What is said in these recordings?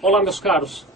Olá, meus caros.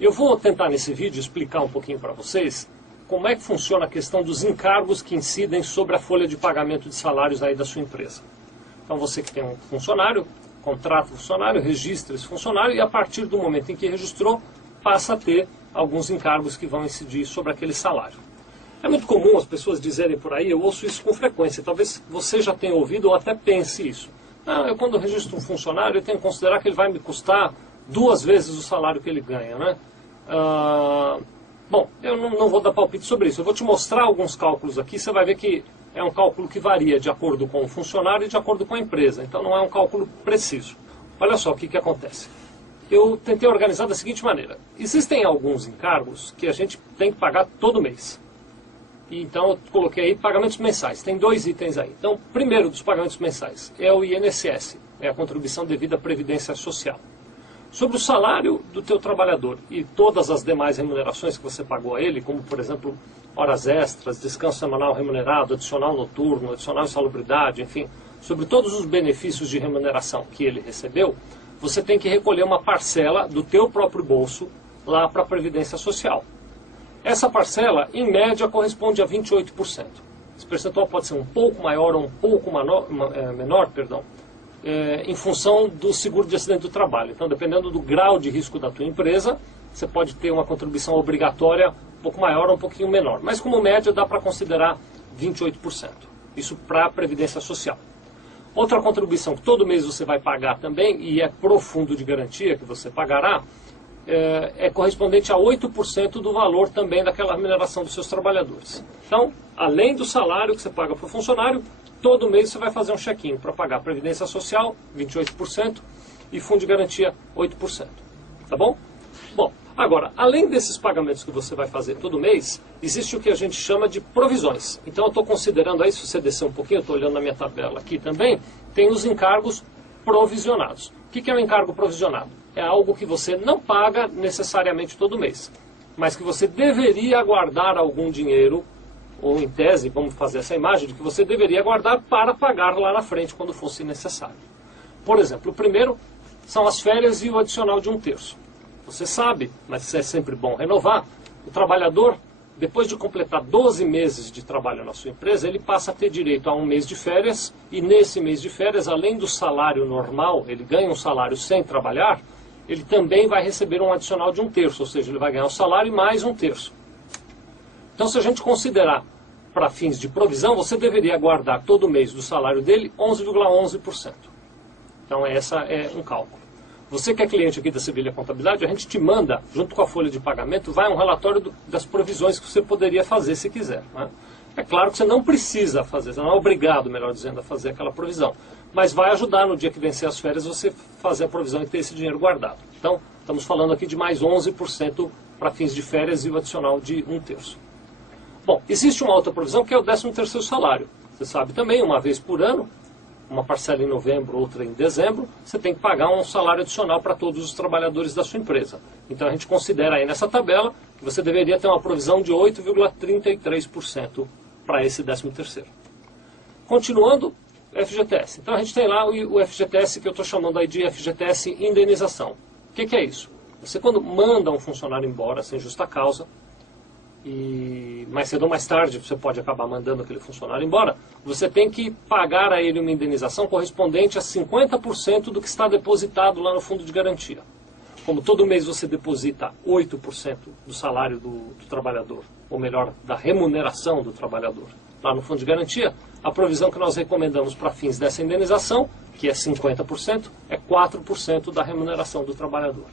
Eu vou tentar nesse vídeo explicar um pouquinho para vocês como é que funciona a questão dos encargos que incidem sobre a folha de pagamento de salários aí da sua empresa. Então você que tem um funcionário, contrata o funcionário, registra esse funcionário e a partir do momento em que registrou, passa a ter alguns encargos que vão incidir sobre aquele salário. É muito comum as pessoas dizerem por aí, eu ouço isso com frequência, talvez você já tenha ouvido ou até pense isso. Eu quando registro um funcionário, eu tenho que considerar que ele vai me custar 2 vezes o salário que ele ganha, né? Bom, eu não vou dar palpite sobre isso, eu vou te mostrar alguns cálculos aqui, você vai ver que é um cálculo que varia de acordo com o funcionário e de acordo com a empresa, então não é um cálculo preciso. Olha só o que acontece. Eu tentei organizar da seguinte maneira, existem alguns encargos que a gente tem que pagar todo mês. Então eu coloquei aí pagamentos mensais, tem 2 itens aí. Então, o primeiro dos pagamentos mensais é o INSS, é a contribuição devida à Previdência Social. Sobre o salário do teu trabalhador e todas as demais remunerações que você pagou a ele, como por exemplo, horas extras, descanso semanal remunerado, adicional noturno, adicional insalubridade, enfim, sobre todos os benefícios de remuneração que ele recebeu, você tem que recolher uma parcela do teu próprio bolso lá para a Previdência Social. Essa parcela, em média, corresponde a 28%. Esse percentual pode ser um pouco maior ou um pouco menor, em função do seguro de acidente do trabalho. Então, dependendo do grau de risco da tua empresa, você pode ter uma contribuição obrigatória um pouco maior ou um pouquinho menor. Mas, como média, dá para considerar 28%. Isso para a Previdência Social. Outra contribuição que todo mês você vai pagar também, e é pro fundo de garantia que você pagará, é correspondente a 8% do valor também daquela remuneração dos seus trabalhadores. Então, além do salário que você paga para o funcionário, todo mês você vai fazer um chequinho para pagar a Previdência Social, 28%, e Fundo de Garantia, 8%. Tá bom? Bom, agora, além desses pagamentos que você vai fazer todo mês, existe o que a gente chama de provisões. Então, eu estou considerando aí, se você descer um pouquinho, eu estou olhando na minha tabela aqui também, tem os encargos provisionados. O que é um encargo provisionado? É algo que você não paga necessariamente todo mês, mas que você deveria guardar algum dinheiro, ou em tese, vamos fazer essa imagem, de que você deveria guardar para pagar lá na frente quando fosse necessário. Por exemplo, o primeiro são as férias e o adicional de 1/3. Você sabe, mas é sempre bom renovar, o trabalhador, depois de completar 12 meses de trabalho na sua empresa, ele passa a ter direito a 1 mês de férias, e nesse mês de férias, além do salário normal, ele ganha um salário sem trabalhar, ele também vai receber um adicional de 1/3, ou seja, ele vai ganhar o salário e mais 1/3. Então, se a gente considerar para fins de provisão, você deveria guardar todo mês do salário dele 11,11%. Então, essa é um cálculo. Você que é cliente aqui da Sevilha Contabilidade, a gente te manda, junto com a folha de pagamento, vai um relatório das provisões que você poderia fazer se quiser, né? É claro que você não precisa fazer, você não é obrigado, melhor dizendo, a fazer aquela provisão. Mas vai ajudar no dia que vencer as férias você fazer a provisão e ter esse dinheiro guardado. Então, estamos falando aqui de mais 11% para fins de férias e o adicional de 1/3. Bom, existe uma outra provisão que é o 13º salário. Você sabe também, uma vez por ano, uma parcela em novembro, outra em dezembro, você tem que pagar um salário adicional para todos os trabalhadores da sua empresa. Então a gente considera aí nessa tabela que você deveria ter uma provisão de 8,33% para esse 13º. Continuando, FGTS. Então a gente tem lá o FGTS que eu estou chamando aí de FGTS indenização. O que é isso? Você quando manda um funcionário embora sem justa causa, e mais cedo ou mais tarde você pode acabar mandando aquele funcionário embora, você tem que pagar a ele uma indenização correspondente a 50% do que está depositado lá no fundo de garantia. Como todo mês você deposita 8% do salário do trabalhador, ou melhor, da remuneração do trabalhador, lá no fundo de garantia, a provisão que nós recomendamos para fins dessa indenização, que é 50%, é 4% da remuneração do trabalhador.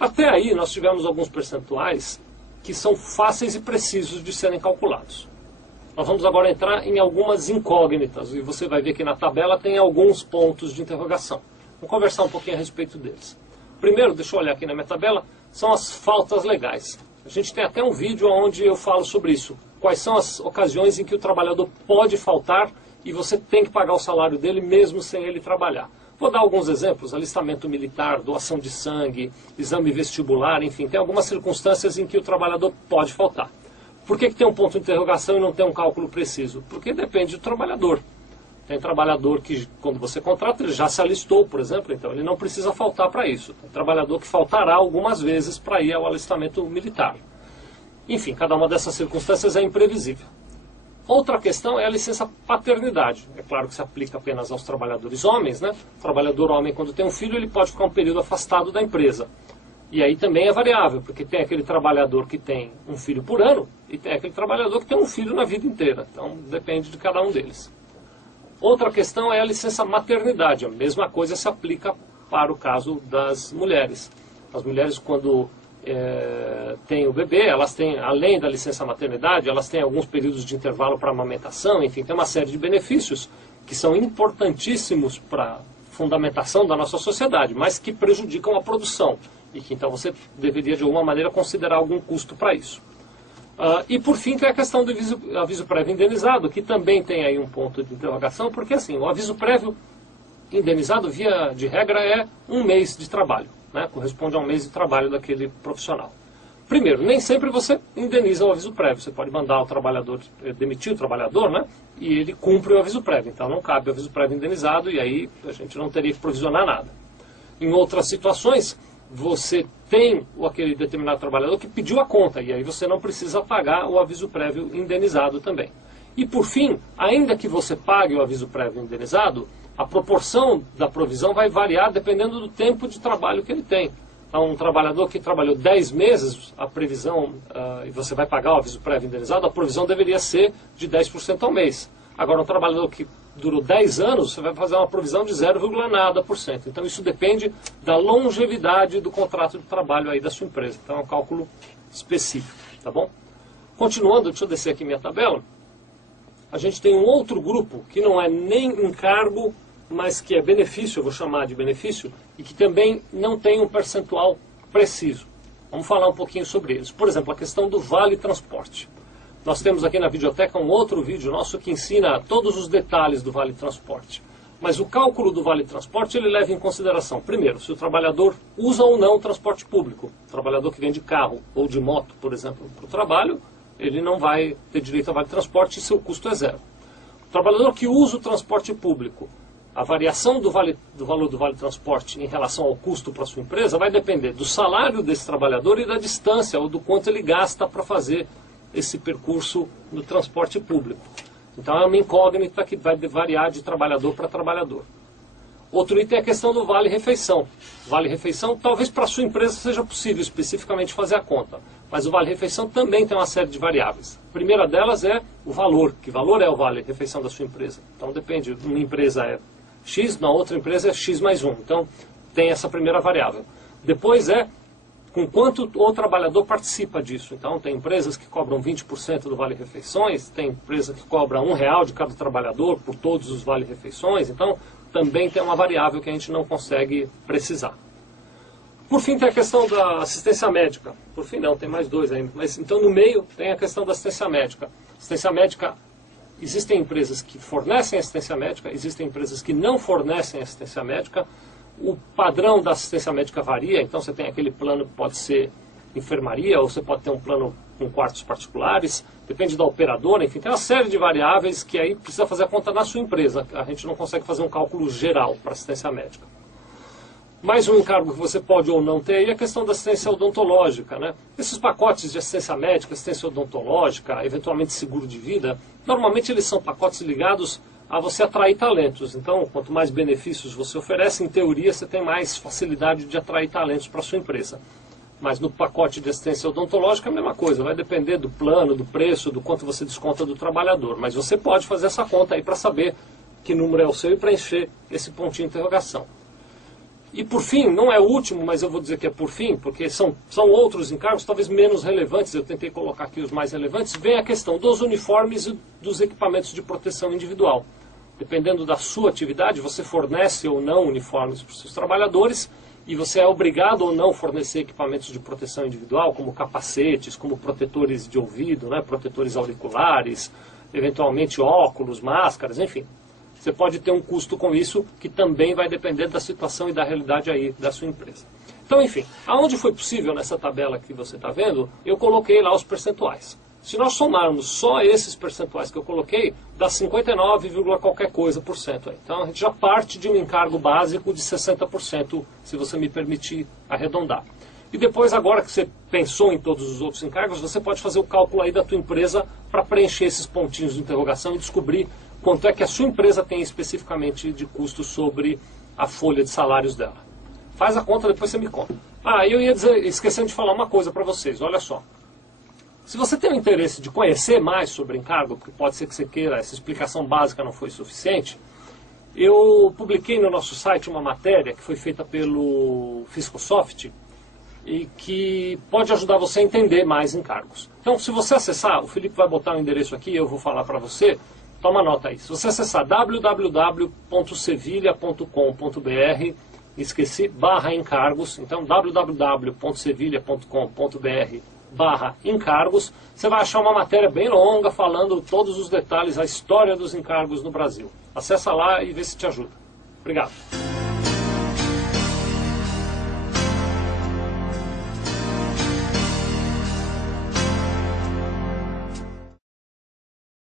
Até aí nós tivemos alguns percentuais que são fáceis e precisos de serem calculados. Nós vamos agora entrar em algumas incógnitas, e você vai ver que na tabela tem alguns pontos de interrogação. Vamos conversar um pouquinho a respeito deles. Primeiro, deixa eu olhar aqui na minha tabela, são as faltas legais. A gente tem até um vídeo onde eu falo sobre isso. Quais são as ocasiões em que o trabalhador pode faltar e você tem que pagar o salário dele mesmo sem ele trabalhar. Vou dar alguns exemplos, alistamento militar, doação de sangue, exame vestibular, enfim, tem algumas circunstâncias em que o trabalhador pode faltar. Por que tem um ponto de interrogação e não tem um cálculo preciso? Porque depende do trabalhador. Tem trabalhador que, quando você contrata, ele já se alistou, por exemplo, então ele não precisa faltar para isso. Tem trabalhador que faltará algumas vezes para ir ao alistamento militar. Enfim, cada uma dessas circunstâncias é imprevisível. Outra questão é a licença paternidade. É claro que se aplica apenas aos trabalhadores homens, né? O trabalhador homem, quando tem um filho, ele pode ficar um período afastado da empresa. E aí também é variável, porque tem aquele trabalhador que tem um filho por ano e tem aquele trabalhador que tem um filho na vida inteira. Então depende de cada um deles. Outra questão é a licença maternidade. A mesma coisa se aplica para o caso das mulheres. As mulheres, quando têm o bebê, elas têm, além da licença maternidade, elas têm alguns períodos de intervalo para amamentação, enfim, tem uma série de benefícios que são importantíssimos para a fundamentação da nossa sociedade, mas que prejudicam a produção. E que então você deveria, de alguma maneira, considerar algum custo para isso. E por fim tem a questão do aviso prévio indenizado, que também tem aí um ponto de interrogação, porque assim, o aviso prévio indenizado, via de regra, é um mês de trabalho, né? Corresponde a um mês de trabalho daquele profissional. Primeiro, nem sempre você indeniza o aviso prévio, você pode mandar o trabalhador, demitir o trabalhador, né? E ele cumpre o aviso prévio, então não cabe o aviso prévio indenizado e aí a gente não teria que provisionar nada. Em outras situações, você tem aquele determinado trabalhador que pediu a conta, e aí você não precisa pagar o aviso prévio indenizado também. E por fim, ainda que você pague o aviso prévio indenizado, a proporção da provisão vai variar dependendo do tempo de trabalho que ele tem. Então, um trabalhador que trabalhou 10 meses, a previsão, e você vai pagar o aviso prévio indenizado, a provisão deveria ser de 10% ao mês. Agora, um trabalhador que durou 10 anos, você vai fazer uma provisão de 0, nada por cento. Então isso depende da longevidade do contrato de trabalho aí da sua empresa. Então é um cálculo específico, tá bom? Continuando, deixa eu descer aqui minha tabela. A gente tem um outro grupo que não é nem encargo, mas que é benefício, eu vou chamar de benefício, e que também não tem um percentual preciso. Vamos falar um pouquinho sobre eles. Por exemplo, a questão do vale transporte. Nós temos aqui na videoteca um outro vídeo nosso que ensina todos os detalhes do vale transporte. Mas o cálculo do vale transporte ele leva em consideração, primeiro, se o trabalhador usa ou não o transporte público. O trabalhador que vem de carro ou de moto, por exemplo, para o trabalho, ele não vai ter direito a vale transporte e seu custo é 0. O trabalhador que usa o transporte público, a variação do valor do vale transporte em relação ao custo para a sua empresa vai depender do salário desse trabalhador e da distância ou do quanto ele gasta para fazer esse percurso no transporte público. Então é uma incógnita que vai variar de trabalhador para trabalhador. Outro item é a questão do vale-refeição. Vale-refeição, talvez para a sua empresa seja possível especificamente fazer a conta, mas o vale-refeição também tem uma série de variáveis. A primeira delas é o valor. Que valor é o vale-refeição da sua empresa? Então depende, uma empresa é X, na outra empresa é X mais 1. Então tem essa primeira variável. Depois é com quanto o trabalhador participa disso. Então, tem empresas que cobram 20% do vale-refeições, tem empresa que cobra R$1 de cada trabalhador por todos os vale-refeições. Então, também tem uma variável que a gente não consegue precisar. Por fim, tem a questão da assistência médica. Por fim, não, tem mais dois ainda. Mas, então, no meio, tem a questão da assistência médica. Assistência médica, existem empresas que fornecem assistência médica, existem empresas que não fornecem assistência médica. O padrão da assistência médica varia, então você tem aquele plano que pode ser enfermaria, ou você pode ter um plano com quartos particulares, depende da operadora, enfim, tem uma série de variáveis que aí precisa fazer a conta na sua empresa. A gente não consegue fazer um cálculo geral para assistência médica. Mais um encargo que você pode ou não ter é a questão da assistência odontológica, né? Esses pacotes de assistência médica, assistência odontológica, eventualmente seguro de vida, normalmente eles são pacotes ligados a você atrair talentos. Então, quanto mais benefícios você oferece, em teoria, você tem mais facilidade de atrair talentos para a sua empresa. Mas no pacote de assistência odontológica é a mesma coisa, vai depender do plano, do preço, do quanto você desconta do trabalhador. Mas você pode fazer essa conta aí para saber que número é o seu e preencher esse pontinho de interrogação. E por fim, não é o último, mas eu vou dizer que é por fim, porque são outros encargos, talvez menos relevantes, eu tentei colocar aqui os mais relevantes, vem a questão dos uniformes e dos equipamentos de proteção individual. Dependendo da sua atividade, você fornece ou não uniformes para os seus trabalhadores e você é obrigado ou não fornecer equipamentos de proteção individual, como capacetes, como protetores de ouvido, né, protetores auriculares, eventualmente óculos, máscaras, enfim. Você pode ter um custo com isso que também vai depender da situação e da realidade aí da sua empresa. Então, enfim, aonde foi possível nessa tabela que você está vendo, eu coloquei lá os percentuais. Se nós somarmos só esses percentuais que eu coloquei, dá 59, qualquer coisa por cento aí. Então a gente já parte de um encargo básico de 60%, se você me permitir arredondar. E depois, agora que você pensou em todos os outros encargos, você pode fazer o cálculo aí da tua empresa para preencher esses pontinhos de interrogação e descobrir quanto é que a sua empresa tem especificamente de custo sobre a folha de salários dela. Faz a conta, depois você me conta. Ah, eu ia dizer, esquecendo de falar uma coisa para vocês, olha só. Se você tem o interesse de conhecer mais sobre encargo, porque pode ser que você queira, essa explicação básica não foi suficiente, eu publiquei no nosso site uma matéria que foi feita pelo Fiscosoft e que pode ajudar você a entender mais encargos. Então, se você acessar, o Felipe vai botar o endereço aqui, eu vou falar para você, toma nota aí. Se você acessar www.sevilha.com.br, esqueci, /encargos, então www.sevilha.com.br/encargos, você vai achar uma matéria bem longa falando todos os detalhes, a história dos encargos no Brasil. Acessa lá e vê se te ajuda. Obrigado.